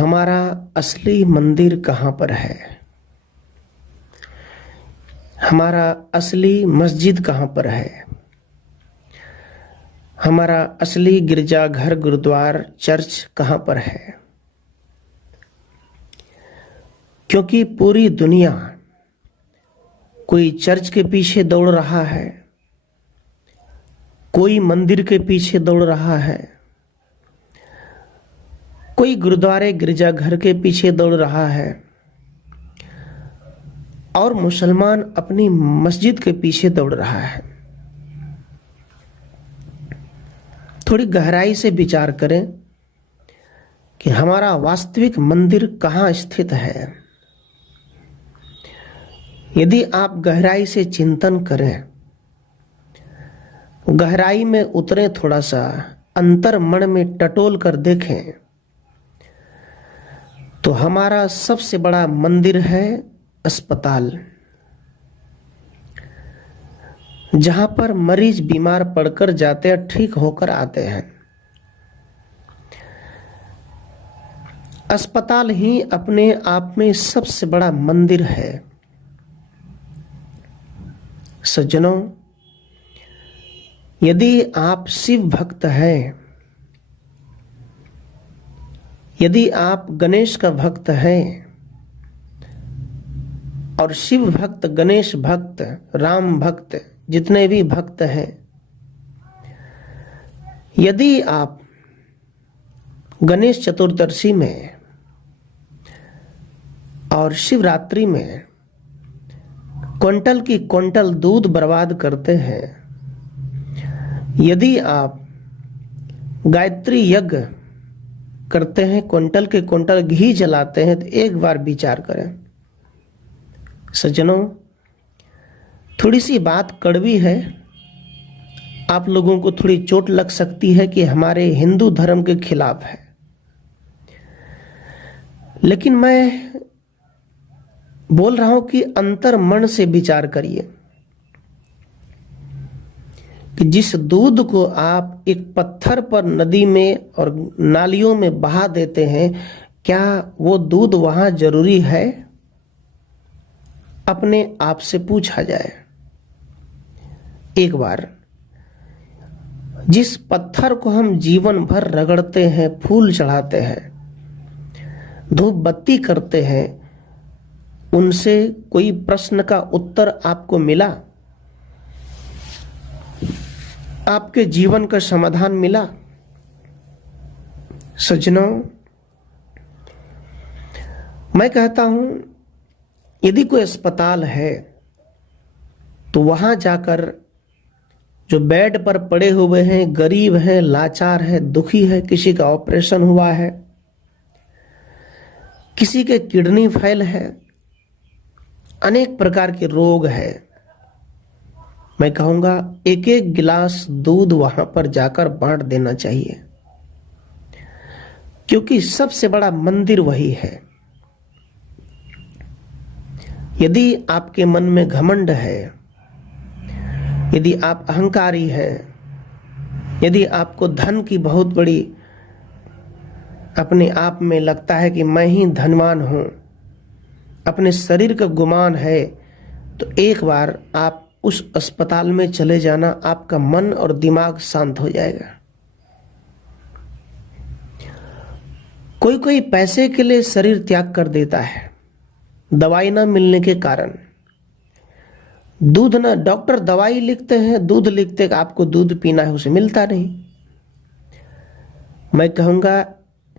हमारा असली मंदिर कहाँ पर है? हमारा असली मस्जिद कहाँ पर है? हमारा असली गिरजाघर, गुरुद्वार, चर्च कहाँ पर है? क्योंकि पूरी दुनिया कोई चर्च के पीछे दौड़ रहा है, कोई मंदिर के पीछे दौड़ रहा है, कोई गुरुद्वारे गिरजाघर के पीछे दौड़ रहा है और मुसलमान अपनी मस्जिद के पीछे दौड़ रहा है। थोड़ी गहराई से विचार करें कि हमारा वास्तविक मंदिर कहाँ स्थित है। यदि आप गहराई से चिंतन करें, गहराई में उतरे, थोड़ा सा अंतर मन में टटोल कर देखें, तो हमारा सबसे बड़ा मंदिर है अस्पताल, जहां पर मरीज बीमार पड़कर जाते हैं, ठीक होकर आते हैं। अस्पताल ही अपने आप में सबसे बड़ा मंदिर है। सज्जनों, यदि आप शिव भक्त हैं, यदि आप गणेश का भक्त हैं और शिव भक्त, गणेश भक्त, राम भक्त, जितने भी भक्त हैं, यदि आप गणेश चतुर्दशी में और शिवरात्रि में क्विंटल की क्विंटल दूध बर्बाद करते हैं, यदि आप गायत्री यज्ञ करते हैं, क्विंटल के क्विंटल घी जलाते हैं, तो एक बार विचार करें। सज्जनों, थोड़ी सी बात कड़वी है, आप लोगों को थोड़ी चोट लग सकती है कि हमारे हिंदू धर्म के खिलाफ है, लेकिन मैं बोल रहा हूं कि अंतर मन से विचार करिए कि जिस दूध को आप एक पत्थर पर नदी में और नालियों में बहा देते हैं, क्या वो दूध वहां जरूरी है? अपने आप से पूछा जाए एक बार। जिस पत्थर को हम जीवन भर रगड़ते हैं, फूल चढ़ाते हैं, धूप बत्ती करते हैं, उनसे कोई प्रश्न का उत्तर आपको मिला? आपके जीवन का समाधान मिला? सज्जनों, मैं कहता हूं, यदि कोई अस्पताल है तो वहां जाकर जो बेड पर पड़े हुए हैं, गरीब हैं, लाचार है, दुखी है, किसी का ऑपरेशन हुआ है, किसी के किडनी फेल है, अनेक प्रकार के रोग है, मैं कहूंगा एक एक गिलास दूध वहां पर जाकर बांट देना चाहिए, क्योंकि सबसे बड़ा मंदिर वही है। यदि आपके मन में घमंड है, यदि आप अहंकारी हैं, यदि आपको धन की बहुत बड़ी अपने आप में लगता है कि मैं ही धनवान हूं, अपने शरीर का गुमान है, तो एक बार आप उस अस्पताल में चले जाना, आपका मन और दिमाग शांत हो जाएगा। कोई कोई पैसे के लिए शरीर त्याग कर देता है, दवाई ना मिलने के कारण। दूध ना, डॉक्टर दवाई लिखते हैं, दूध लिखते हैं, आपको दूध पीना है, उसे मिलता नहीं। मैं कहूंगा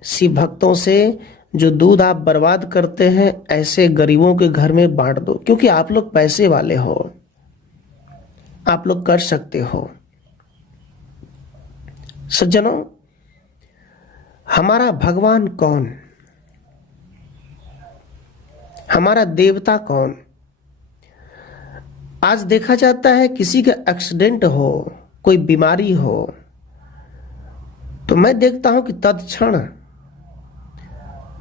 शिव भक्तों से, जो दूध आप बर्बाद करते हैं, ऐसे गरीबों के घर में बांट दो, क्योंकि आप लोग पैसे वाले हो, आप लोग कर सकते हो। सज्जनों, हमारा भगवान कौन? हमारा देवता कौन? आज देखा जाता है किसी का एक्सीडेंट हो, कोई बीमारी हो, तो मैं देखता हूं कि तत्क्षण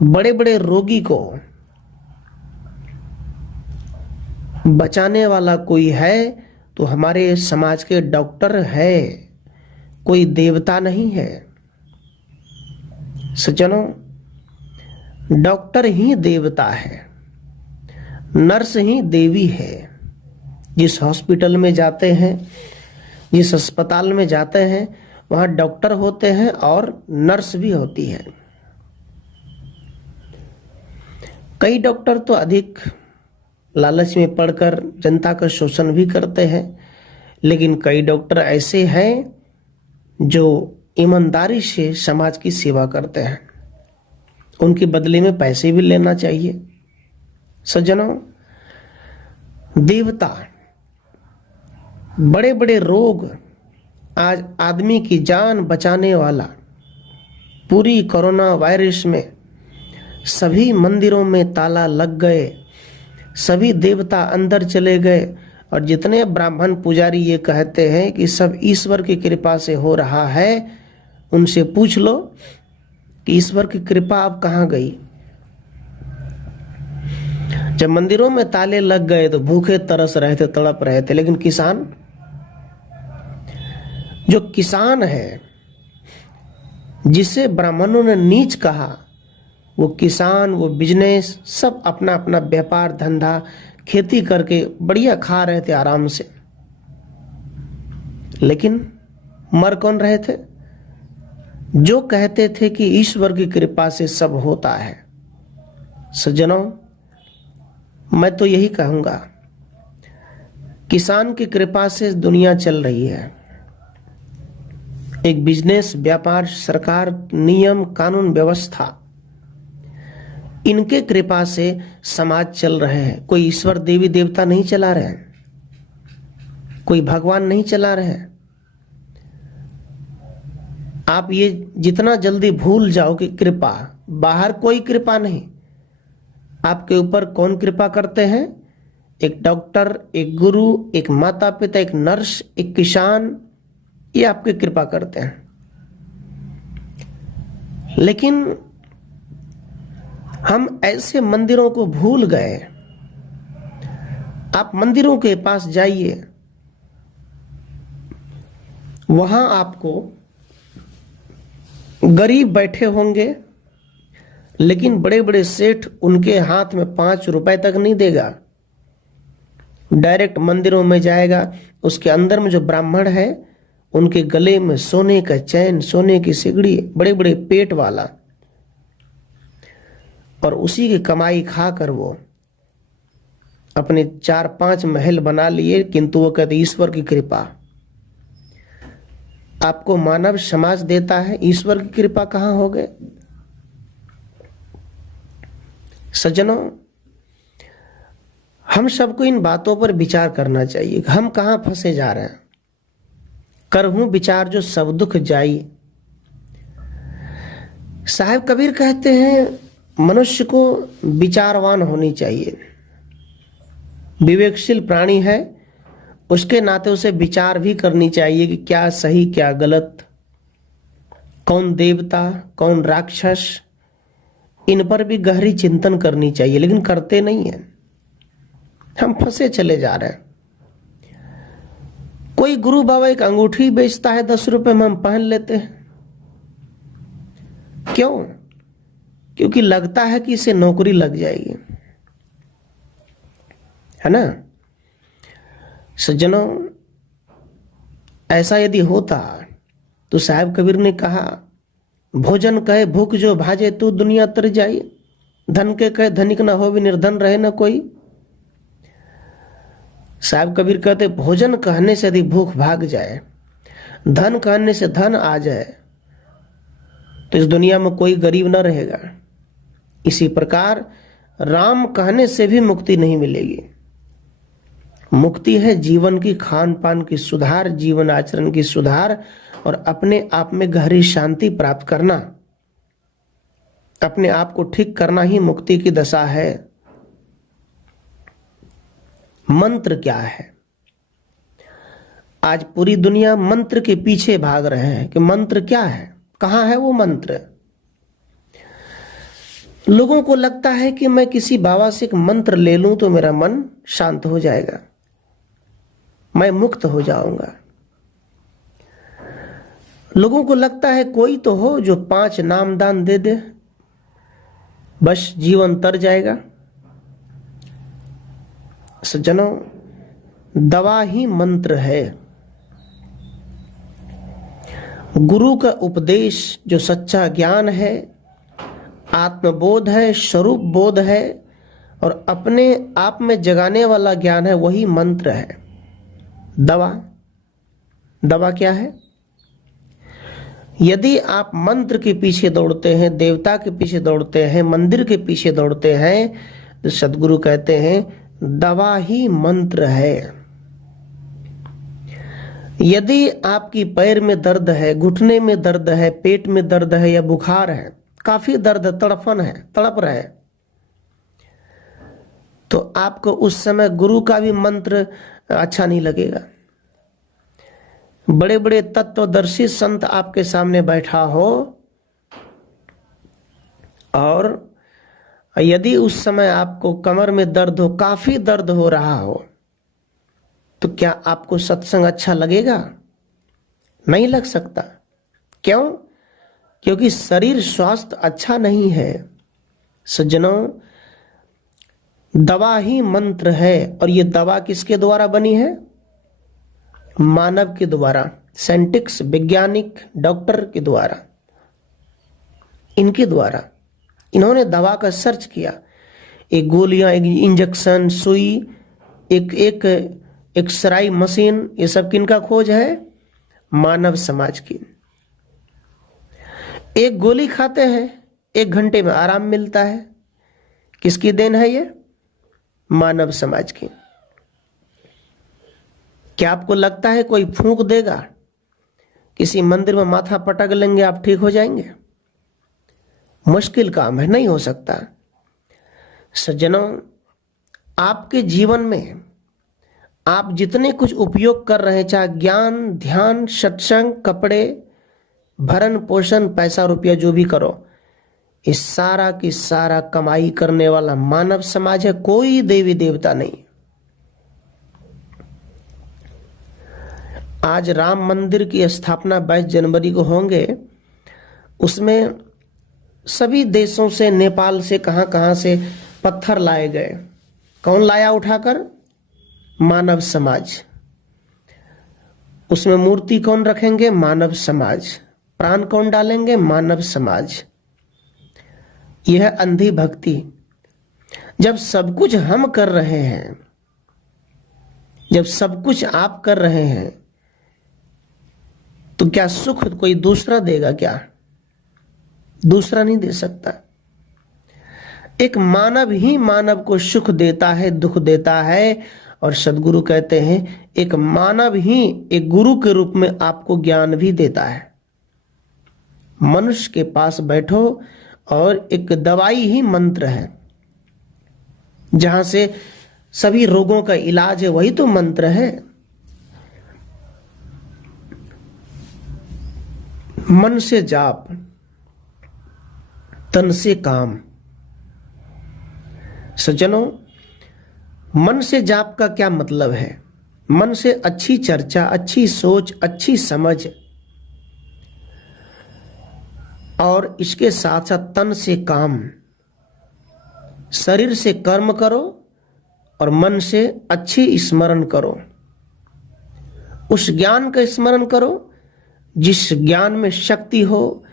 बड़े बड़े रोगी को बचाने वाला कोई है तो हमारे समाज के डॉक्टर है, कोई देवता नहीं है। सज्जनों, डॉक्टर ही देवता है, नर्स ही देवी है। जिस हॉस्पिटल में जाते हैं, जिस अस्पताल में जाते हैं, वहाँ डॉक्टर होते हैं और नर्स भी होती है। कई डॉक्टर तो अधिक लालच में पड़कर जनता का शोषण भी करते हैं, लेकिन कई डॉक्टर ऐसे हैं जो ईमानदारी से समाज की सेवा करते हैं। उनके बदले में पैसे भी लेना चाहिए। सज्जनों, देवता, बड़े बड़े रोग, आज आदमी की जान बचाने वाला, पूरी कोरोना वायरस में सभी मंदिरों में ताला लग गए, सभी देवता अंदर चले गए, और जितने ब्राह्मण पुजारी ये कहते हैं कि सब ईश्वर की कृपा से हो रहा है, उनसे पूछ लो कि ईश्वर की कृपा अब कहाँ गई। जब मंदिरों में ताले लग गए तो भूखे तरस रहे थे, तड़प रहे थे, लेकिन किसान, जो किसान है, जिसे ब्राह्मणों ने नीच कहा, वो किसान, वो बिजनेस, सब अपना अपना व्यापार धंधा खेती करके बढ़िया खा रहे थे आराम से, लेकिन मर कौन रहे थे? जो कहते थे कि ईश्वर की कृपा से सब होता है। सज्जनों, मैं तो यही कहूंगा, किसान की कृपा से दुनिया चल रही है। एक बिजनेस, व्यापार, सरकार, नियम, कानून, व्यवस्था, इनके कृपा से समाज चल रहे हैं। कोई ईश्वर देवी देवता नहीं चला रहे हैं, कोई भगवान नहीं चला रहे हैं। आप ये जितना जल्दी भूल जाओ कि कृपा, बाहर कोई कृपा नहीं। आपके ऊपर कौन कृपा करते हैं? एक डॉक्टर, एक गुरु, एक माता पिता, एक नर्स, एक किसान, ये आपकी कृपा करते हैं। लेकिन हम ऐसे मंदिरों को भूल गए। आप मंदिरों के पास जाइए, वहां आपको गरीब बैठे होंगे, लेकिन बड़े बड़े सेठ उनके हाथ में 5 रुपए तक नहीं देगा। डायरेक्ट मंदिरों में जाएगा, उसके अंदर में जो ब्राह्मण है, उनके गले में सोने का चैन, सोने की सिकड़ी, बड़े बड़े पेट वाला, और उसी की कमाई खाकर वो अपने 4-5 महल बना लिए। किंतु वो कहते ईश्वर की कृपा। आपको मानव समाज देता है, ईश्वर की कृपा कहां हो गए? सज्जनों, हम सबको इन बातों पर विचार करना चाहिए। हम कहां फंसे जा रहे हैं। करहूं विचार जो सब दुख जाई। साहब कबीर कहते हैं, मनुष्य को विचारवान होनी चाहिए। विवेकशील प्राणी है, उसके नाते उसे विचार भी करनी चाहिए कि क्या सही क्या गलत, कौन देवता कौन राक्षस, इन पर भी गहरी चिंतन करनी चाहिए। लेकिन करते नहीं है, हम फंसे चले जा रहे हैं। कोई गुरु बाबा एक अंगूठी बेचता है 10 रुपए में, हम पहन लेते हैं। क्यों? क्योंकि लगता है कि इसे नौकरी लग जाएगी, है ना। सज्जनों, ऐसा यदि होता तो साहब कबीर ने कहा, भोजन कहे भूख जो भाजे तू दुनिया तर जाई, धन के कहे धनिक ना हो भी निर्धन रहे ना कोई। साहब कबीर कहते, भोजन कहने से यदि भूख भाग जाए, धन कहने से धन आ जाए, तो इस दुनिया में कोई गरीब न रहेगा। इसी प्रकार राम कहने से भी मुक्ति नहीं मिलेगी। मुक्ति है जीवन की, खान पान की सुधार, जीवन आचरण की सुधार, और अपने आप में गहरी शांति प्राप्त करना, अपने आप को ठीक करना ही मुक्ति की दशा है। मंत्र क्या है? आज पूरी दुनिया मंत्र के पीछे भाग रहे हैं कि मंत्र क्या है, कहां है वो मंत्र। लोगों को लगता है कि मैं किसी बाबा से एक मंत्र ले लूं तो मेरा मन शांत हो जाएगा, मैं मुक्त हो जाऊंगा। लोगों को लगता है कोई तो हो जो 5 नामदान दे दे, बस जीवन तर जाएगा। सज्जनों, दवा ही मंत्र है। गुरु का उपदेश जो सच्चा ज्ञान है, आत्मबोध है, स्वरूप बोध है और अपने आप में जगाने वाला ज्ञान है, वही मंत्र है। दवा क्या है? यदि आप मंत्र के पीछे दौड़ते हैं, देवता के पीछे दौड़ते हैं, मंदिर के पीछे दौड़ते हैं, तो सदगुरु कहते हैं दवा ही मंत्र है। यदि आपकी पैर में दर्द है, घुटने में दर्द है, पेट में दर्द है या बुखार है, काफी दर्द, तड़फन है, तड़प रहे, तो आपको उस समय गुरु का भी मंत्र अच्छा नहीं लगेगा। बड़े बड़े तत्वदर्शी संत आपके सामने बैठा हो और यदि उस समय आपको कमर में दर्द हो, काफी दर्द हो रहा हो, तो क्या आपको सत्संग अच्छा लगेगा? नहीं लग सकता। क्यों? क्योंकि शरीर स्वास्थ्य अच्छा नहीं है। सज्जनों, दवा ही मंत्र है और ये दवा किसके द्वारा बनी है? मानव के द्वारा, साइंटिस्ट, वैज्ञानिक, डॉक्टर के द्वारा, इनके द्वारा। इन्होंने दवा का सर्च किया। एक गोलियां, एक इंजेक्शन, सुई, एक एक्सराई मशीन, ये सब किनका खोज है? मानव समाज की। एक गोली खाते हैं, 1 घंटे में आराम मिलता है। किसकी देन है ये? मानव समाज की। क्या आपको लगता है कोई फूंक देगा, किसी मंदिर में माथा पटक लेंगे आप ठीक हो जाएंगे? मुश्किल काम है, नहीं हो सकता। सज्जनों, आपके जीवन में आप जितने कुछ उपयोग कर रहे हैं, चाहे ज्ञान, ध्यान, सत्संग, कपड़े, भरण पोषण, पैसा रुपया, जो भी करो, इस सारा की सारा कमाई करने वाला मानव समाज है, कोई देवी देवता नहीं। आज राम मंदिर की स्थापना 22 जनवरी को होंगे, उसमें सभी देशों से, नेपाल से, कहां कहां से पत्थर लाए गए। कौन लाया उठाकर? मानव समाज। उसमें मूर्ति कौन रखेंगे? मानव समाज। प्राण कौन डालेंगे? मानव समाज। यह अंधी भक्ति। जब सब कुछ हम कर रहे हैं, जब सब कुछ आप कर रहे हैं, तो क्या सुख कोई दूसरा देगा? क्या दूसरा नहीं दे सकता। एक मानव ही मानव को सुख देता है, दुख देता है। और सदगुरु कहते हैं एक मानव ही एक गुरु के रूप में आपको ज्ञान भी देता है। मनुष्य के पास बैठो और एक दवाई ही मंत्र है, जहां से सभी रोगों का इलाज है, वही तो मंत्र है। मन से जाप, तन से काम। सज्जनों, मन से जाप का क्या मतलब है? मन से अच्छी चर्चा, अच्छी सोच, अच्छी समझ, और इसके साथ साथ तन से काम। शरीर से कर्म करो और मन से अच्छी स्मरण करो। उस ज्ञान का स्मरण करो जिस ज्ञान में शक्ति हो,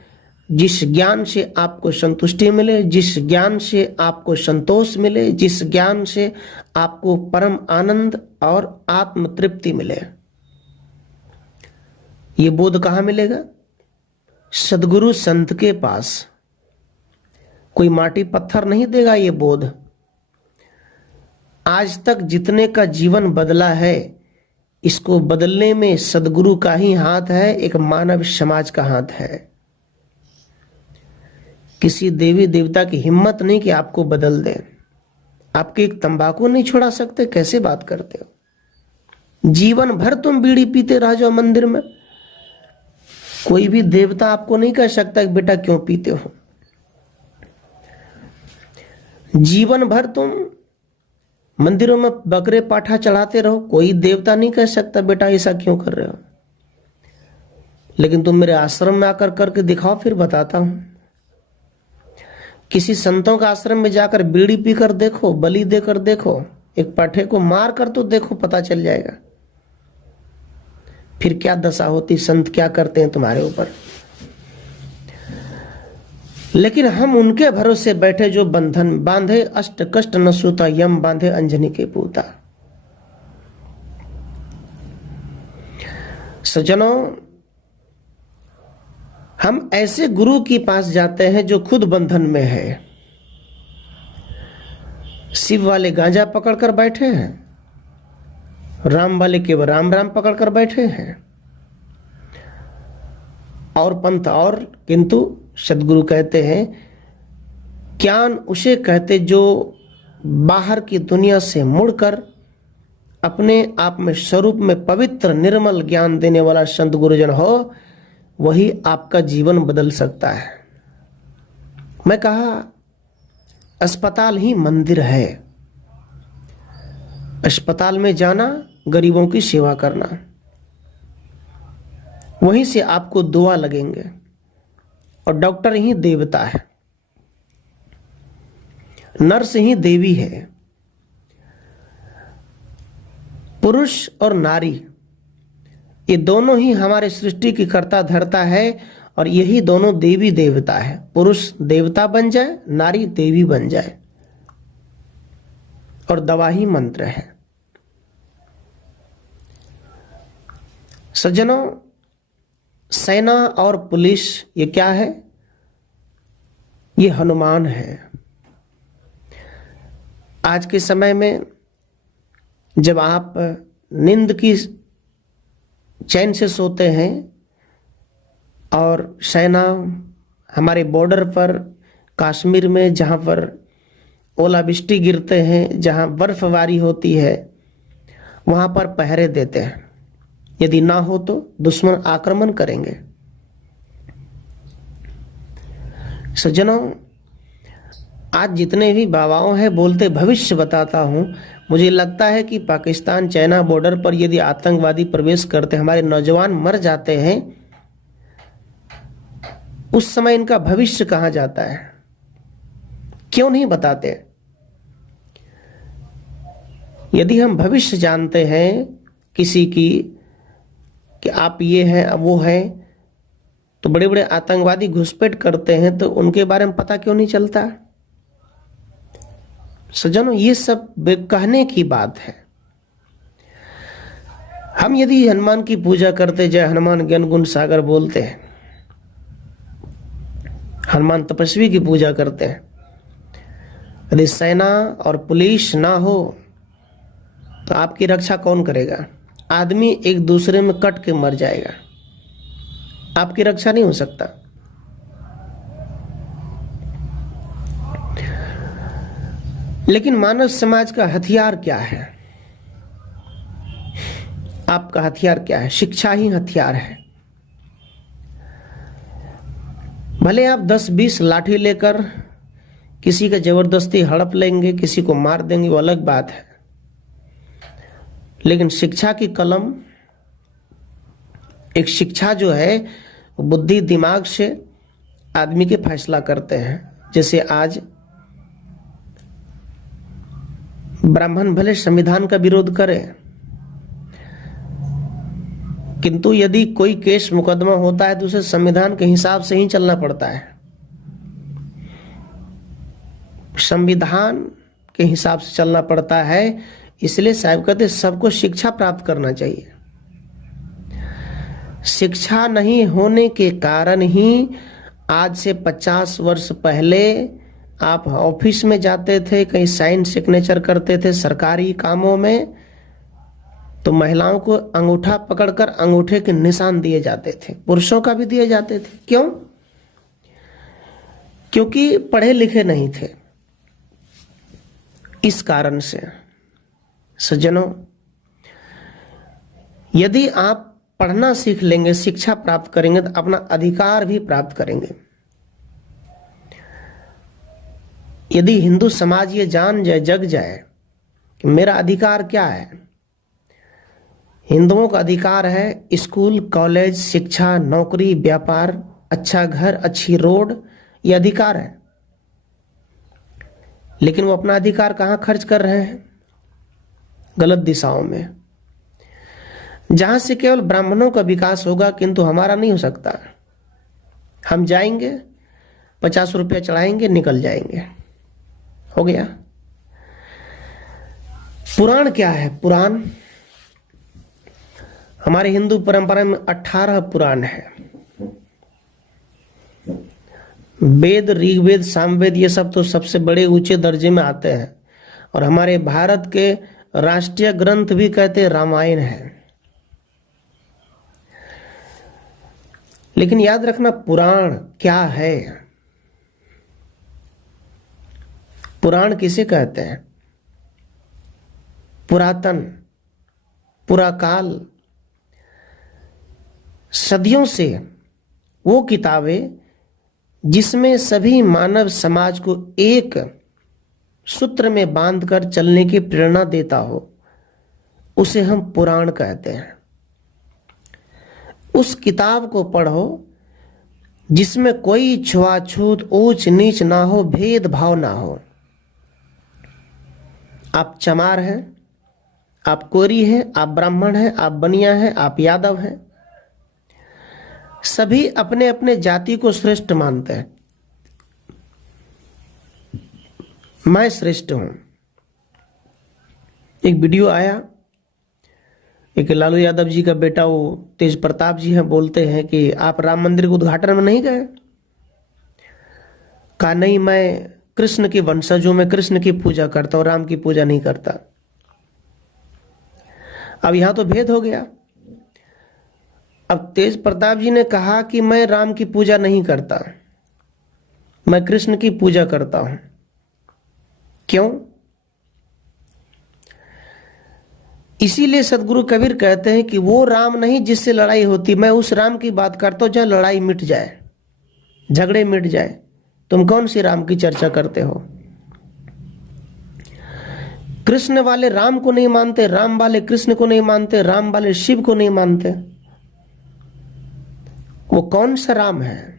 जिस ज्ञान से आपको संतुष्टि मिले, जिस ज्ञान से आपको संतोष मिले, जिस ज्ञान से आपको परम आनंद और आत्म तृप्ति मिले। ये बोध कहाँ मिलेगा? सदगुरु संत के पास। कोई माटी पत्थर नहीं देगा ये बोध। आज तक जितने का जीवन बदला है, इसको बदलने में सदगुरु का ही हाथ है, एक मानव समाज का हाथ है। किसी देवी देवता की हिम्मत नहीं कि आपको बदल दे। आपके एक तंबाकू नहीं छुड़ा सकते, कैसे बात करते हो? जीवन भर तुम बीड़ी पीते रह जाओ मंदिर में, कोई भी देवता आपको नहीं कह सकता कि बेटा क्यों पीते हो। जीवन भर तुम मंदिरों में बकरे पाठा चढ़ाते रहो, कोई देवता नहीं कह सकता बेटा ऐसा क्यों कर रहे हो। लेकिन तुम मेरे आश्रम में आकर करके दिखाओ, फिर बताता हूं। किसी संतों का आश्रम में जाकर बीड़ी पीकर देखो, बलि देकर देखो, एक पाठे को मार कर तो देखो, पता चल जाएगा फिर क्या दशा होती, संत क्या करते हैं तुम्हारे ऊपर। लेकिन हम उनके भरोसे बैठे जो बंधन बांधे अष्ट कष्ट न सूता, यम बांधे अंजनी के पूता। सज्जनों, हम ऐसे गुरु के पास जाते हैं जो खुद बंधन में है। शिव वाले गांजा पकड़कर बैठे हैं, राम वाले केवल राम राम पकड़कर बैठे हैं, और पंथ और, किंतु सदगुरु कहते हैं ज्ञान उसे कहते जो बाहर की दुनिया से मुड़कर अपने आप में स्वरूप में पवित्र निर्मल ज्ञान देने वाला संत गुरुजन हो, वही आपका जीवन बदल सकता है। मैं कहा अस्पताल ही मंदिर है। अस्पताल में जाना, गरीबों की सेवा करना, वहीं से आपको दुआ लगेंगे। और डॉक्टर ही देवता है, नर्स ही देवी है। पुरुष और नारी ये दोनों ही हमारे सृष्टि की कर्ता धर्ता है, और यही दोनों देवी देवता है। पुरुष देवता बन जाए, नारी देवी बन जाए, और दवा ही मंत्र है। सज्जनों, सेना और पुलिस ये क्या है? ये हनुमान है। आज के समय में जब आप नींद की चैन से सोते हैं और सेना हमारे बॉर्डर पर, कश्मीर में जहाँ पर ओलावृष्टि गिरते हैं, जहाँ बर्फबारी होती है, वहाँ पर पहरे देते हैं। यदि ना हो तो दुश्मन आक्रमण करेंगे। सज्जनों, आज जितने भी बाबाओं हैं बोलते भविष्य बताता हूं। मुझे लगता है कि पाकिस्तान चाइना बॉर्डर पर यदि आतंकवादी प्रवेश करते, हमारे नौजवान मर जाते हैं, उस समय इनका भविष्य कहां जाता है? क्यों नहीं बताते? यदि हम भविष्य जानते हैं किसी की कि आप ये हैं अब वो हैं, तो बड़े बड़े आतंकवादी घुसपैठ करते हैं, तो उनके बारे में पता क्यों नहीं चलता? सज्जनों, ये सब कहने की बात है। हम यदि हनुमान की पूजा करते, जय हनुमान ज्ञान गुण सागर बोलते हैं, हनुमान तपस्वी की पूजा करते हैं, यदि सेना और पुलिस ना हो तो आपकी रक्षा कौन करेगा? आदमी एक दूसरे में कट के मर जाएगा, आपकी रक्षा नहीं हो सकता। लेकिन मानव समाज का हथियार क्या है? आपका हथियार क्या है? शिक्षा ही हथियार है। भले आप 10-20 लाठी लेकर किसी का जबरदस्ती हड़प लेंगे, किसी को मार देंगे, वो अलग बात है। लेकिन शिक्षा की कलम, एक शिक्षा जो है बुद्धि दिमाग से आदमी के फैसला करते हैं। जैसे आज ब्राह्मण भले संविधान का विरोध करे, किंतु यदि कोई केस मुकदमा होता है तो उसे संविधान के हिसाब से ही चलना पड़ता है। संविधान के हिसाब से चलना पड़ता है। इसलिए साहब कहते सबको शिक्षा प्राप्त करना चाहिए। शिक्षा नहीं होने के कारण ही आज से 50 वर्ष पहले आप ऑफिस में जाते थे, कहीं साइन सिग्नेचर करते थे सरकारी कामों में, तो महिलाओं को अंगूठा पकड़कर अंगूठे के निशान दिए जाते थे, पुरुषों का भी दिए जाते थे। क्यों? क्योंकि पढ़े लिखे नहीं थे। इस कारण से सज्जनों, यदि आप पढ़ना सीख लेंगे, शिक्षा प्राप्त करेंगे, तो अपना अधिकार भी प्राप्त करेंगे। यदि हिंदू समाज ये जान जाए, जग जाए कि मेरा अधिकार क्या है, हिंदुओं का अधिकार है स्कूल, कॉलेज, शिक्षा, नौकरी, व्यापार, अच्छा घर, अच्छी रोड, ये अधिकार है। लेकिन वो अपना अधिकार कहाँ खर्च कर रहे हैं? गलत दिशाओं में, जहां से केवल ब्राह्मणों का विकास होगा किंतु हमारा नहीं हो सकता। हम जाएंगे, 50 रुपया चढ़ाएंगे, निकल जाएंगे, हो गया। पुराण क्या है? पुराण हमारे हिंदू परंपरा में 18 पुराण है। वेद, ऋग्वेद, सामवेद ये सब तो सबसे बड़े ऊंचे दर्जे में आते हैं, और हमारे भारत के राष्ट्रीय ग्रंथ भी कहते हैं रामायण है। लेकिन याद रखना, पुराण क्या है? पुराण किसे कहते हैं? पुरातन, पुराकाल, सदियों से वो किताबें जिसमें सभी मानव समाज को एक सूत्र में बांधकर चलने की प्रेरणा देता हो, उसे हम पुराण कहते हैं। उस किताब को पढ़ो जिसमें कोई छुआछूत, ऊंच नीच ना हो, भेदभाव ना हो। आप चमार हैं, आप कोरी हैं, आप ब्राह्मण हैं, आप बनिया हैं, आप यादव हैं, सभी अपने अपने जाति को श्रेष्ठ मानते हैं। मैं श्रेष्ठ हूं। एक वीडियो आया, एक लालू यादव जी का बेटा, वो तेज प्रताप जी हैं, बोलते हैं कि आप राम मंदिर के उद्घाटन में नहीं गए? कहा नहीं, मैं कृष्ण की वंशज हूं, मैं कृष्ण की पूजा करता हूं, राम की पूजा नहीं करता। अब यहां तो भेद हो गया। अब तेज प्रताप जी ने कहा कि मैं राम की पूजा नहीं करता, मैं कृष्ण की पूजा करता हूं। क्यों? इसीलिए सदगुरु कबीर कहते हैं कि वो राम नहीं जिससे लड़ाई होती, मैं उस राम की बात करता हूं जहां लड़ाई मिट जाए, झगड़े मिट जाए। तुम कौन सी राम की चर्चा करते हो? कृष्ण वाले राम को नहीं मानते, राम वाले कृष्ण को नहीं मानते, राम वाले शिव को नहीं मानते। वो कौन सा राम है?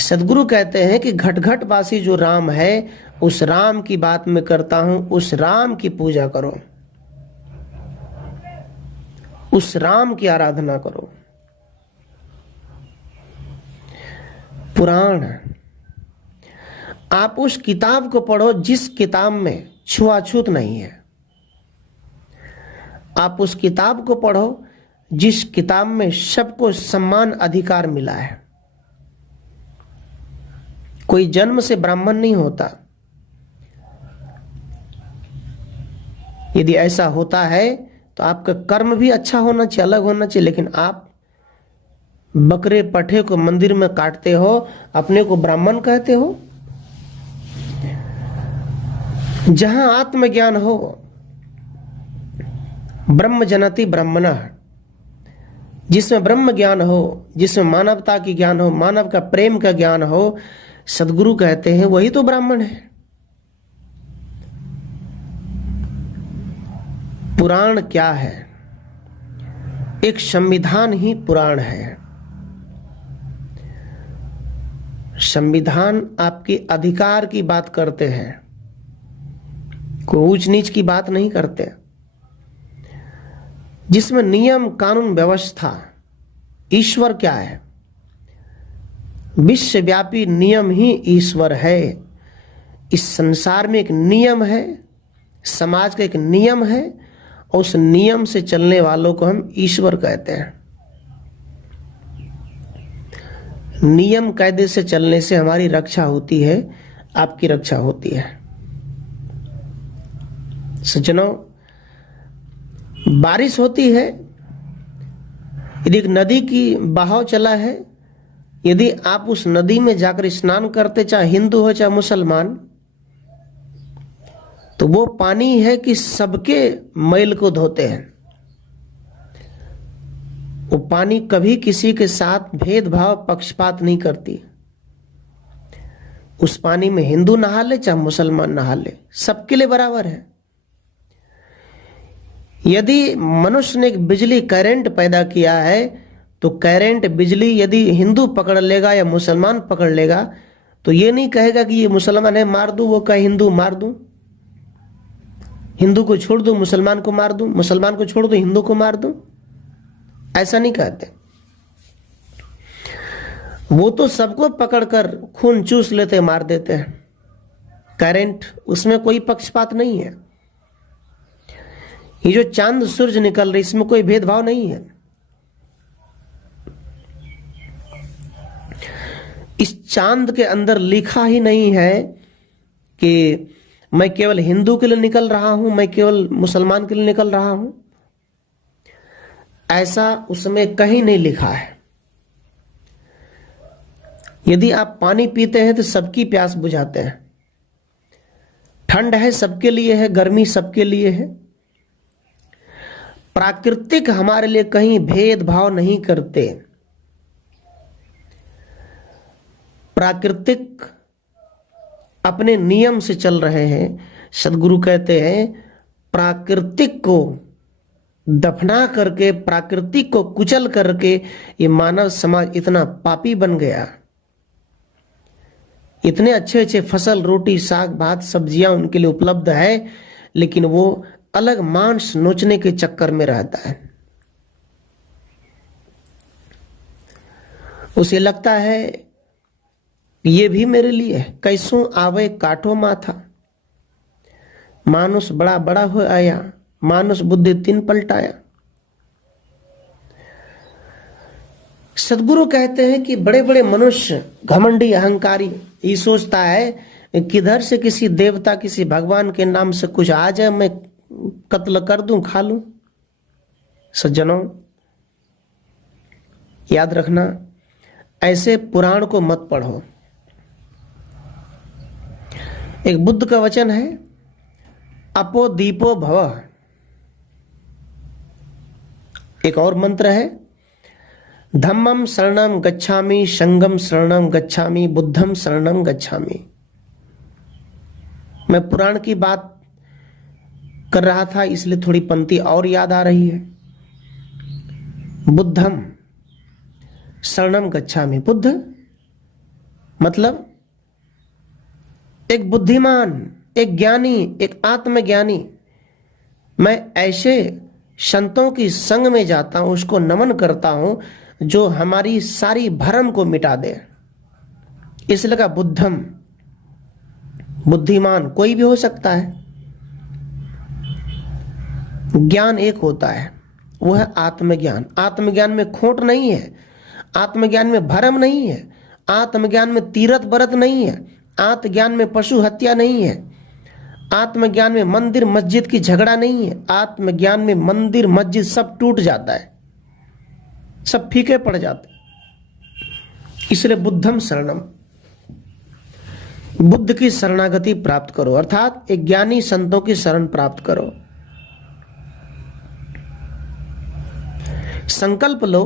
सदगुरु कहते हैं कि घट घट वासी जो राम है, उस राम की बात मैं करता हूं, उस राम की पूजा करो, उस राम की आराधना करो। पुराण, आप उस किताब को पढ़ो जिस किताब में छुआछूत नहीं है। आप उस किताब को पढ़ो जिस किताब में सबको सम्मान अधिकार मिला है। कोई जन्म से ब्राह्मण नहीं होता। यदि ऐसा होता है तो आपका कर्म भी अच्छा होना चाहिए, अलग होना चाहिए, लेकिन आप बकरे पठे को मंदिर में काटते हो, अपने को ब्राह्मण कहते हो। जहां आत्मज्ञान हो, ब्रह्म जनति ब्राह्मणः, जिसमें ब्रह्म ज्ञान हो, जिसमें मानवता की ज्ञान हो, मानव का प्रेम का ज्ञान हो, सदगुरु कहते हैं वही तो ब्राह्मण है। पुराण क्या है? एक संविधान ही पुराण है। संविधान आपके अधिकार की बात करते हैं, कोई ऊंच नीच की बात नहीं करते, जिसमें नियम कानून व्यवस्था। ईश्वर क्या है? विश्वव्यापी नियम ही ईश्वर है। इस संसार में एक नियम है, समाज का एक नियम है, और उस नियम से चलने वालों को हम ईश्वर कहते हैं। नियम कायदे से चलने से हमारी रक्षा होती है, आपकी रक्षा होती है। सज्जनों, बारिश होती है, यदि एक नदी की बहाव चला है, यदि आप उस नदी में जाकर स्नान करते, चाहे हिंदू हो चाहे मुसलमान, तो वो पानी है कि सबके मैल को धोते हैं। वो पानी कभी किसी के साथ भेदभाव, पक्षपात नहीं करती। उस पानी में हिंदू नहा ले चाहे मुसलमान नहा ले, सबके लिए बराबर है। यदि मनुष्य ने एक बिजली करंट पैदा किया है, तो करंट बिजली यदि हिंदू पकड़ लेगा या मुसलमान पकड़ लेगा, तो ये नहीं कहेगा कि ये मुसलमान है मार दूं, वो कहे हिंदू मार दूं, हिंदू को छोड़ दूं मुसलमान को मार दूं, मुसलमान को छोड़ दूं हिंदू को मार दूं, ऐसा नहीं कहते। वो तो सबको पकड़कर खून चूस लेते, मार देते हैं, करंट, उसमें कोई पक्षपात नहीं है। ये जो चांद सूरज निकल रही, इसमें कोई भेदभाव नहीं है। इस चांद के अंदर लिखा ही नहीं है कि मैं केवल हिंदू के लिए निकल रहा हूं, मैं केवल मुसलमान के लिए निकल रहा हूं, ऐसा उसमें कहीं नहीं लिखा है। यदि आप पानी पीते हैं तो सबकी प्यास बुझाते हैं, ठंड है सबके लिए है, गर्मी सबके लिए है। प्राकृतिक हमारे लिए कहीं भेदभाव नहीं करते। प्राकृतिक अपने नियम से चल रहे हैं। सदगुरु कहते हैं प्राकृतिक को दफना करके, प्राकृतिक को कुचल करके ये मानव समाज इतना पापी बन गया। इतने अच्छे अच्छे फसल, रोटी, साग, भात, सब्जियां उनके लिए उपलब्ध है, लेकिन वो अलग मांस नोचने के चक्कर में रहता है। उसे लगता है ये भी मेरे लिए, कैसों आवे काठो माथा, मानुष बड़ा बड़ा हो आया, मानुष बुद्धि तीन पलटाया। सदगुरु कहते हैं कि बड़े बड़े मनुष्य, घमंडी, अहंकारी, ये सोचता है किधर से किसी देवता, किसी भगवान के नाम से कुछ आ जाए, मैं कत्ल कर दूं, खा लूं। सज्जनों, याद रखना, ऐसे पुराण को मत पढ़ो। एक बुद्ध का वचन है, अपो दीपो भव। एक और मंत्र है, धम्मम शरणम गच्छामि, संगम शरणम गच्छामि, बुद्धम शरणम गच्छामि। मैं पुराण की बात कर रहा था, इसलिए थोड़ी पंक्ति और याद आ रही है। बुद्धम शरणम गच्छामि। बुद्ध मतलब एक बुद्धिमान, एक ज्ञानी, एक आत्मज्ञानी। मैं ऐसे संतों की संग में जाता हूं, उसको नमन करता हूं जो हमारी सारी भ्रम को मिटा दे। इसलिए कहा बुद्धम। बुद्धिमान कोई भी हो सकता है। ज्ञान एक होता है, वो है आत्मज्ञान। आत्मज्ञान में खोट नहीं है, आत्मज्ञान में भ्रम नहीं है, आत्मज्ञान में तीरथ बरत नहीं है, आत्मज्ञान में पशु हत्या नहीं है, आत्मज्ञान में मंदिर मस्जिद की झगड़ा नहीं है। आत्मज्ञान में मंदिर मस्जिद सब टूट जाता है, सब फीके पड़ जाते। इसलिए बुद्धम शरणम, बुद्ध की शरणागति प्राप्त करो, अर्थात एक ज्ञानी संतों की शरण प्राप्त करो। संकल्प लो,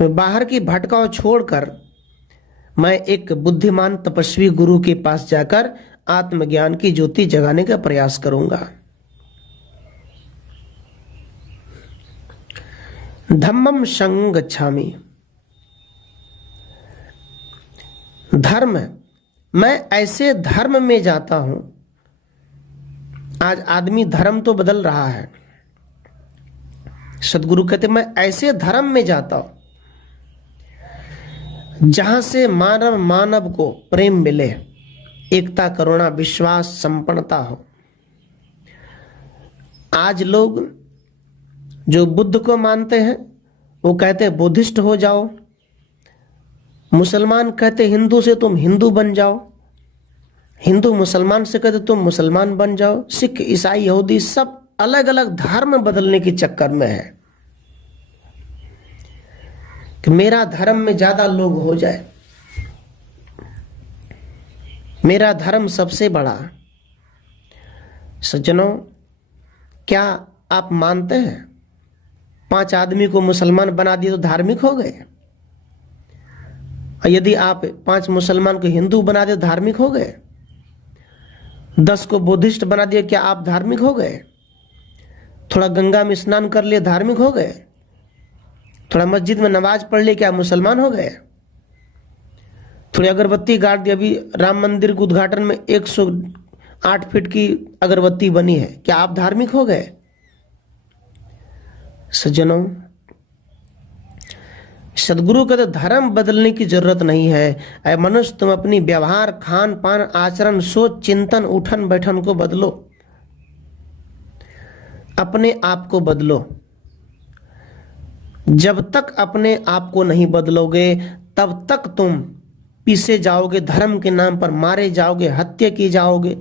बाहर की भटकाव छोड़कर मैं एक बुद्धिमान तपस्वी गुरु के पास जाकर आत्मज्ञान की ज्योति जगाने का प्रयास करूंगा। धम्मम संग गच्छामि। धर्म, मैं ऐसे धर्म में जाता हूं। आज आदमी धर्म तो बदल रहा है। सदगुरु कहते मैं ऐसे धर्म में जाता हूं जहां से मानव मानव को प्रेम मिले, एकता, करुणा, विश्वास, संपन्नता हो। आज लोग जो बुद्ध को मानते हैं वो कहते हैं बुद्धिस्ट हो जाओ, मुसलमान कहते हिंदू से तुम हिंदू बन जाओ, हिंदू मुसलमान से कहते तुम मुसलमान बन जाओ, सिख, ईसाई, यहूदी सब अलग अलग धर्म बदलने के चक्कर में है कि मेरा धर्म में ज्यादा लोग हो जाए, मेरा धर्म सबसे बड़ा। सज्जनों, क्या आप मानते हैं 5 आदमी को मुसलमान बना दिए तो धार्मिक हो गए? और यदि आप 5 मुसलमान को हिंदू बना दिए धार्मिक हो गए? 10 को बुद्धिस्ट बना दिए, क्या आप धार्मिक हो गए? थोड़ा गंगा में स्नान कर लिए धार्मिक हो गए? थोड़ा मस्जिद में नमाज पढ़ लिए, क्या मुसलमान हो गए? थोड़ी अगरबत्ती गाड़ दी। अभी राम मंदिर के उद्घाटन में 108 फीट की अगरबत्ती बनी है, क्या आप धार्मिक हो गए? सज्जनों, सदगुरु कहते धर्म बदलने की जरूरत नहीं है। ऐ मनुष्य, तुम अपनी व्यवहार, खान पान, आचरण, सोच, चिंतन, उठन बैठन को बदलो, अपने आप को बदलो। जब तक अपने आप को नहीं बदलोगे तब तक तुम पीसे जाओगे, धर्म के नाम पर मारे जाओगे, हत्या की जाओगे,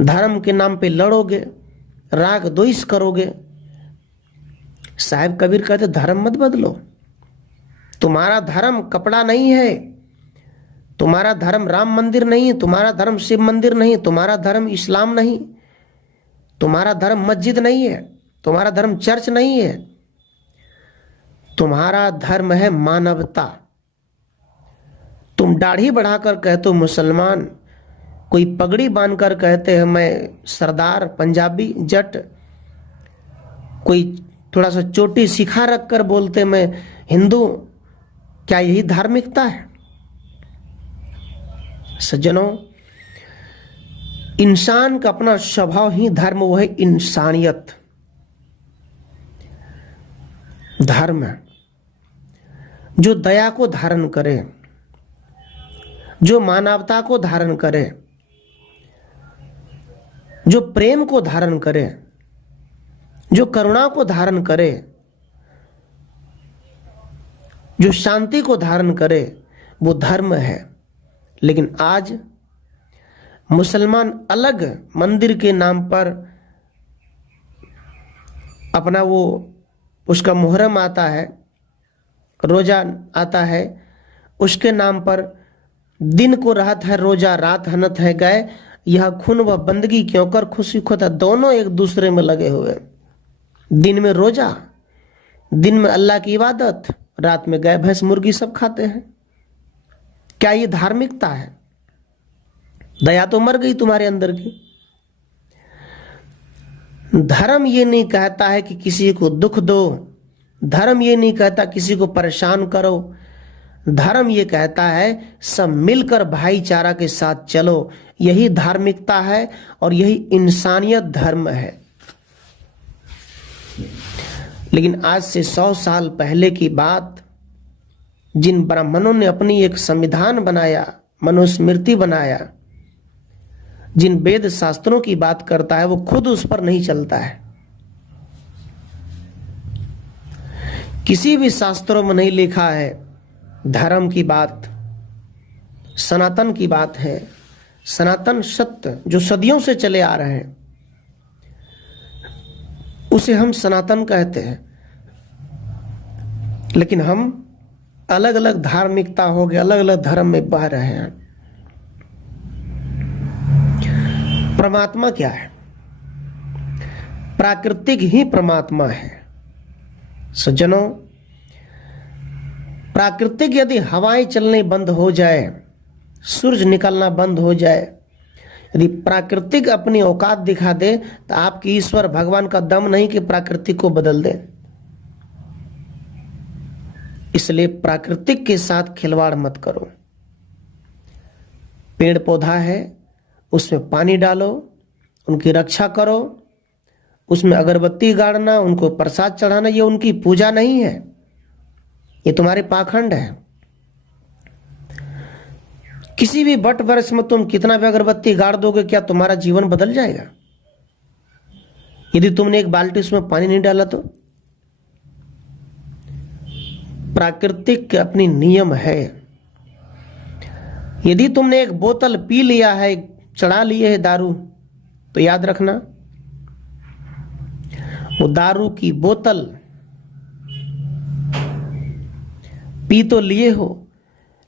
धर्म के नाम पे लड़ोगे, राग द्वेष करोगे। साहिब कबीर कहते धर्म मत बदलो। तुम्हारा धर्म कपड़ा नहीं है, तुम्हारा धर्म राम मंदिर नहीं, तुम्हारा धर्म शिव मंदिर नहीं, तुम्हारा धर्म इस्लाम नहीं, तुम्हारा धर्म मस्जिद नहीं है, तुम्हारा धर्म चर्च नहीं है। तुम्हारा धर्म है मानवता। तुम दाढ़ी बढ़ाकर कहते हो मुसलमान, कोई पगड़ी बांधकर कहते हैं मैं सरदार पंजाबी जट, कोई थोड़ा सा चोटी सिखा रखकर बोलते मैं हिंदू। क्या यही धार्मिकता है? सज्जनों, इंसान का अपना स्वभाव ही धर्म, वो है इंसानियत। धर्म जो दया को धारण करे, जो मानवता को धारण करे, जो प्रेम को धारण करे, जो करुणा को धारण करे, जो शांति को धारण करे, वो धर्म है। लेकिन आज मुसलमान अलग मंदिर के नाम पर अपना वो उसका मुहर्रम आता है, रोजा आता है, उसके नाम पर दिन को रहत है रोजा, रात हनत है गए, यह खून व बंदगी क्यों कर खुशी खोता। दोनों एक दूसरे में लगे हुए। दिन में रोजा, दिन में अल्लाह की इबादत, रात में गाय भैंस मुर्गी सब खाते हैं। क्या ये धार्मिकता है? दया तो मर गई तुम्हारे अंदर की। धर्म ये नहीं कहता है कि किसी को दुख दो, धर्म ये नहीं कहता किसी को परेशान करो। धर्म ये कहता है सब मिलकर भाईचारा के साथ चलो। यही धार्मिकता है और यही इंसानियत धर्म है। लेकिन आज से 100 साल पहले की बात, जिन ब्राह्मणों ने अपनी एक संविधान बनाया, मनुस्मृति बनाया, जिन वेद शास्त्रों की बात करता है, वो खुद उस पर नहीं चलता है। किसी भी शास्त्रों में नहीं लिखा है धर्म की बात। सनातन की बात है, सनातन सत्य जो सदियों से चले आ रहे हैं, उसे हम सनातन कहते हैं। लेकिन हम अलग अलग धार्मिकता हो गए, अलग अलग धर्म में बह रहे हैं। परमात्मा क्या है? प्राकृतिक ही परमात्मा है। सज्जनों, प्राकृतिक यदि हवाएं चलने बंद हो जाए, सूरज निकलना बंद हो जाए, यदि प्राकृतिक अपनी औकात दिखा दे, तो आपकी ईश्वर भगवान का दम नहीं कि प्राकृतिक को बदल दे। इसलिए प्राकृतिक के साथ खिलवाड़ मत करो। पेड़ पौधा है, उसमें पानी डालो, उनकी रक्षा करो, उसमें अगरबत्ती गाड़ना, उनको प्रसाद चढ़ाना, ये उनकी पूजा नहीं है, ये तुम्हारे पाखंड है। किसी भी बट वृक्ष में तुम कितना भी अगरबत्ती गाड़ दोगे, क्या तुम्हारा जीवन बदल जाएगा? यदि तुमने एक बाल्टी उसमें पानी नहीं डाला तो? प्राकृतिक के अपनी नियम है। यदि तुमने एक बोतल पी लिया है, चढ़ा लिए है दारू, तो याद रखना वो दारू की बोतल पी तो लिए हो,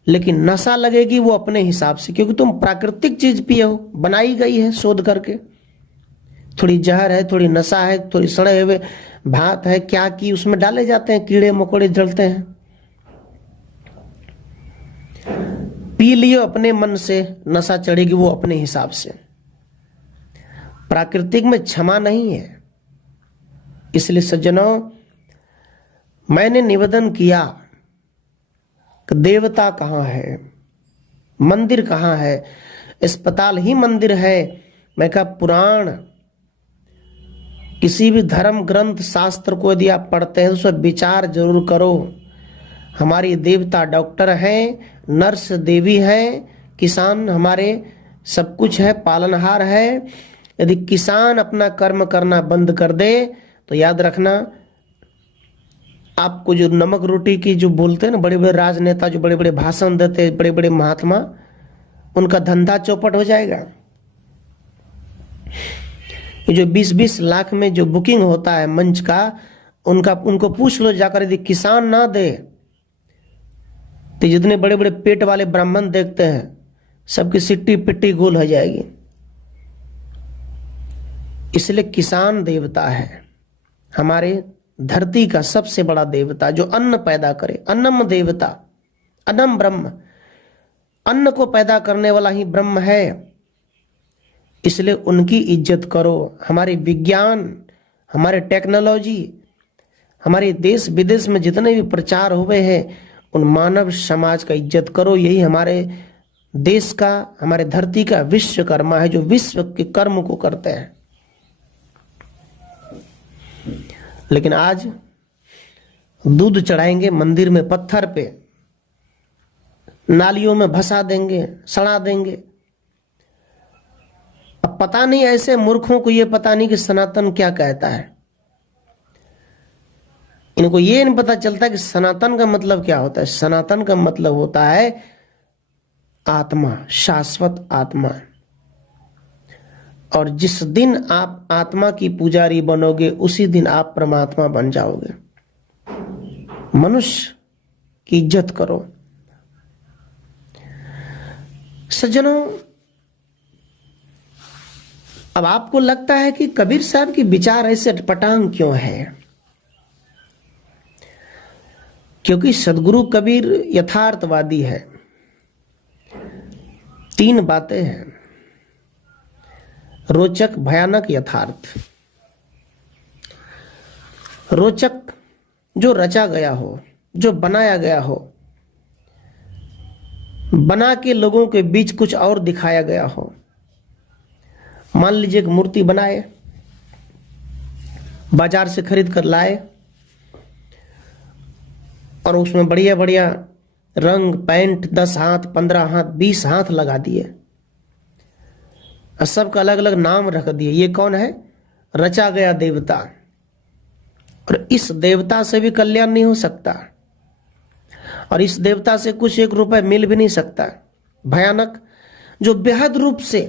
लेकिन नशा लगेगी वो अपने हिसाब से, क्योंकि तुम प्राकृतिक चीज पिए हो, बनाई गई है शोध करके। थोड़ी जहर है, थोड़ी नशा है, थोड़ी सड़े हुए भात है, क्या की उसमें डाले जाते हैं, कीड़े मकोड़े जलते हैं। पी लियो अपने मन से, नशा चढ़ेगी वो अपने हिसाब से। प्राकृतिक में क्षमा नहीं है। इसलिए सज्जनों, मैंने निवेदन किया कि देवता कहाँ है, मंदिर कहाँ है? अस्पताल ही मंदिर है। मैं कहा पुराण, किसी भी धर्म ग्रंथ शास्त्र को यदि आप पढ़ते हैं तो उसमें विचार जरूर करो। हमारी देवता डॉक्टर हैं, नर्स देवी हैं, किसान हमारे सब कुछ है, पालनहार है। यदि किसान अपना कर्म करना बंद कर दे तो याद रखना, आपको जो नमक रोटी की जो बोलते हैं ना, बड़े बड़े राजनेता जो बड़े बड़े भाषण देते हैं, बड़े बड़े महात्मा, उनका धंधा चौपट हो जाएगा। ये जो 20-20 लाख में जो बुकिंग होता है मंच का, उनको पूछ लो जाकर, यदि किसान ना दे तो जितने बड़े बड़े पेट वाले ब्राह्मण देखते हैं सबकी सिट्टी पिट्टी गोल हो जाएगी। इसलिए किसान देवता है, हमारे धरती का सबसे बड़ा देवता जो अन्न पैदा करे। अन्नम देवता, अन्नम ब्रह्म, अन्न को पैदा करने वाला ही ब्रह्म है। इसलिए उनकी इज्जत करो। हमारे विज्ञान, हमारे टेक्नोलॉजी, हमारे देश विदेश में जितने भी प्रचार हुए हैं, उन मानव समाज का इज्जत करो। यही हमारे देश का, हमारे धरती का विश्वकर्मा है, जो विश्व के कर्म को करते हैं। लेकिन आज दूध चढ़ाएंगे मंदिर में पत्थर पे, नालियों में भसा देंगे, सड़ा देंगे। अब पता नहीं, ऐसे मूर्खों को ये पता नहीं कि सनातन क्या कहता है। इनको ये नहीं पता चलता कि सनातन का मतलब क्या होता है। सनातन का मतलब होता है आत्मा, शाश्वत आत्मा। और जिस दिन आप आत्मा की पुजारी बनोगे उसी दिन आप परमात्मा बन जाओगे। मनुष्य की इज्जत करो। सज्जनों, अब आपको लगता है कि कबीर साहब की विचार ऐसे अटपटांग क्यों है? क्योंकि सदगुरु कबीर यथार्थवादी है। 3 बातें हैं: रोचक, भयानक, यथार्थ। रोचक, जो रचा गया हो, जो बनाया गया हो, बना के लोगों के बीच कुछ और दिखाया गया हो। मान लीजिए एक मूर्ति बनाए, बाजार से खरीद कर लाए और उसमें बढ़िया बढ़िया रंग, पेंट, 10 हाथ, 15 हाथ, 20 हाथ लगा दिए और सबका अलग अलग नाम रख दिए। ये कौन है? रचा गया देवता। और इस देवता से भी कल्याण नहीं हो सकता, और इस देवता से कुछ 1 रुपए मिल भी नहीं सकता। भयानक, जो बेहद रूप से,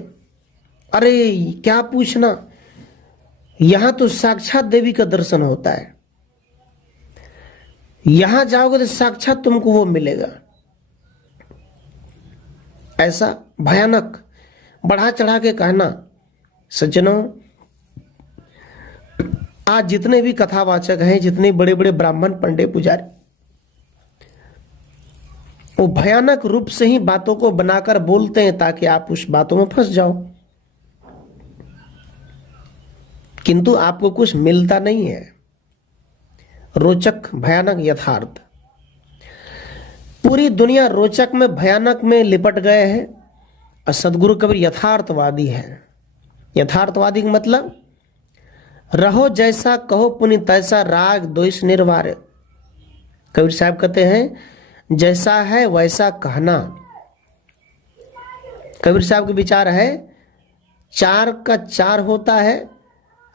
अरे क्या पूछना, यहां तो साक्षात देवी का दर्शन होता है। यहां जाओगे तो साक्षात तुमको वो मिलेगा। ऐसा भयानक, बढ़ा चढ़ा के कहना। सज्जनों, आज जितने भी कथावाचक हैं, जितने बड़े बड़े ब्राह्मण, पंडित, पुजारी, वो भयानक रूप से ही बातों को बनाकर बोलते हैं ताकि आप उस बातों में फंस जाओ, किंतु आपको कुछ मिलता नहीं है। रोचक, भयानक, यथार्थ। पूरी दुनिया रोचक में, भयानक में लिपट गए हैं और सदगुरु कबीर यथार्थवादी है। यथार्थवादी का मतलब, रहो जैसा कहो पुनि तैसा, राग द्वेष निर्वार। कबीर साहब कहते हैं जैसा है वैसा कहना। कबीर साहब के विचार है 4 का 4 होता है,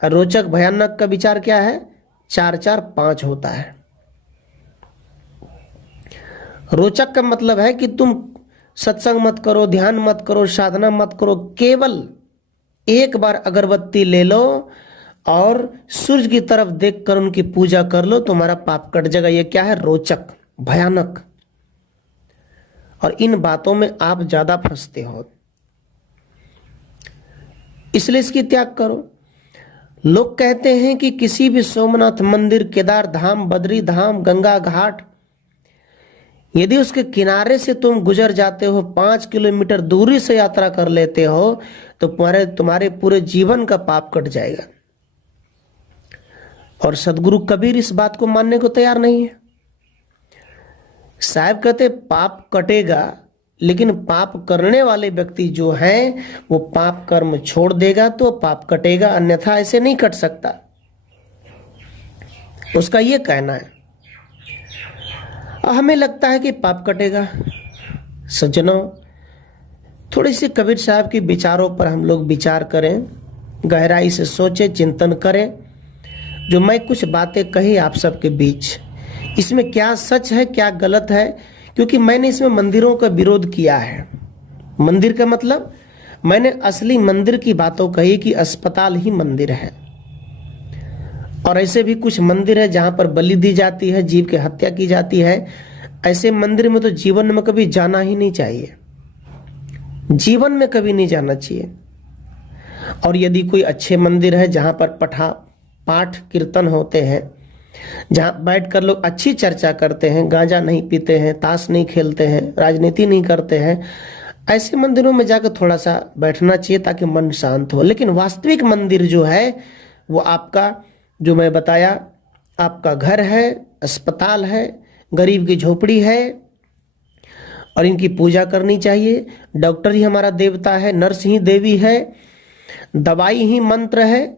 और रोचक भयानक का विचार क्या है? 4 4 5 होता है। रोचक का मतलब है कि तुम सत्संग मत करो, ध्यान मत करो, साधना मत करो, केवल एक बार अगरबत्ती ले लो और सूर्य की तरफ देखकर उनकी पूजा कर लो, तुम्हारा पाप कट जाएगा। ये क्या है? रोचक, भयानक। और इन बातों में आप ज्यादा फंसते हो, इसलिए इसकी त्याग करो। लोग कहते हैं कि किसी भी सोमनाथ मंदिर, केदार धाम, बद्री धाम, गंगा घाट, यदि उसके किनारे से तुम गुजर जाते हो, 5 किलोमीटर दूरी से यात्रा कर लेते हो, तो तुम्हारे पूरे जीवन का पाप कट जाएगा। और सदगुरु कबीर इस बात को मानने को तैयार नहीं है। साहब कहते पाप कटेगा, लेकिन पाप करने वाले व्यक्ति जो हैं वो पाप कर्म छोड़ देगा तो पाप कटेगा, अन्यथा ऐसे नहीं कट सकता, उसका ये कहना है। हमें लगता है कि पाप कटेगा। सज्जनों, थोड़ी सी कबीर साहब के विचारों पर हम लोग विचार करें, गहराई से सोचें, चिंतन करें। जो मैं कुछ बातें कही आप सबके बीच, इसमें क्या सच है क्या गलत है, क्योंकि मैंने इसमें मंदिरों का विरोध किया है। मंदिर का मतलब मैंने असली मंदिर की बातों कही कि अस्पताल ही मंदिर है, और ऐसे भी कुछ मंदिर है जहां पर बलि दी जाती है, जीव की हत्या की जाती है। ऐसे मंदिर में तो जीवन में कभी जाना ही नहीं चाहिए, जीवन में कभी नहीं जाना चाहिए। और यदि कोई अच्छे मंदिर है जहां पर पाठ कीर्तन होते हैं, जहां बैठकर लोग अच्छी चर्चा करते हैं, गांजा नहीं पीते हैं, ताश नहीं खेलते हैं, राजनीति नहीं करते हैं, ऐसे मंदिरों में जाकर थोड़ा सा बैठना चाहिए ताकि मन शांत हो। लेकिन वास्तविक मंदिर जो है वो आपका, जो मैं बताया, आपका घर है, अस्पताल है, गरीब की झोपड़ी है, और इनकी पूजा करनी चाहिए। डॉक्टर ही हमारा देवता है, नर्स ही देवी है, दवाई ही मंत्र है,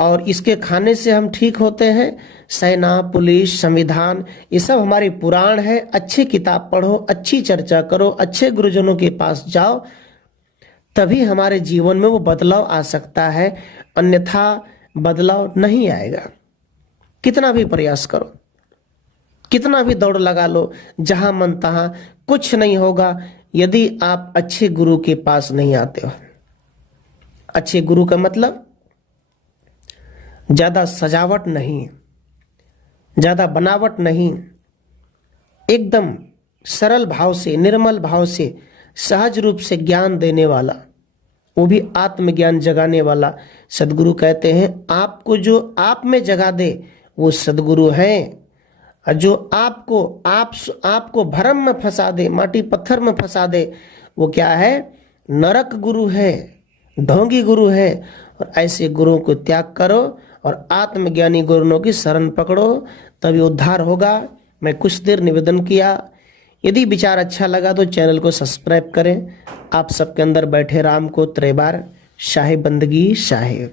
और इसके खाने से हम ठीक होते हैं। सेना, पुलिस, संविधान, ये सब हमारे पुराण है। अच्छी किताब पढ़ो, अच्छी चर्चा करो, अच्छे गुरुजनों के पास जाओ, तभी हमारे जीवन में वो बदलाव आ सकता है, अन्यथा बदलाव नहीं आएगा। कितना भी प्रयास करो, कितना भी दौड़ लगा लो, जहां मन तहां, कुछ नहीं होगा यदि आप अच्छे गुरु के पास नहीं आते हो। अच्छे गुरु का मतलब ज्यादा सजावट नहीं, ज्यादा बनावट नहीं, एकदम सरल भाव से, निर्मल भाव से, सहज रूप से ज्ञान देने वाला, वो भी आत्मज्ञान जगाने वाला। सदगुरु कहते हैं आपको जो आप में जगा दे वो सदगुरु है, और जो आपको भ्रम में फंसा दे, माटी पत्थर में फंसा दे, वो क्या है? नरक गुरु है, ढोंगी गुरु है। और ऐसे गुरुओं को त्याग करो और आत्मज्ञानी गुरुओं की शरण पकड़ो, तभी उद्धार होगा। मैं कुछ देर निवेदन किया, यदि विचार अच्छा लगा तो चैनल को सब्सक्राइब करें। आप सबके अंदर बैठे राम को त्रैबार शाहे बंदगी शाहे।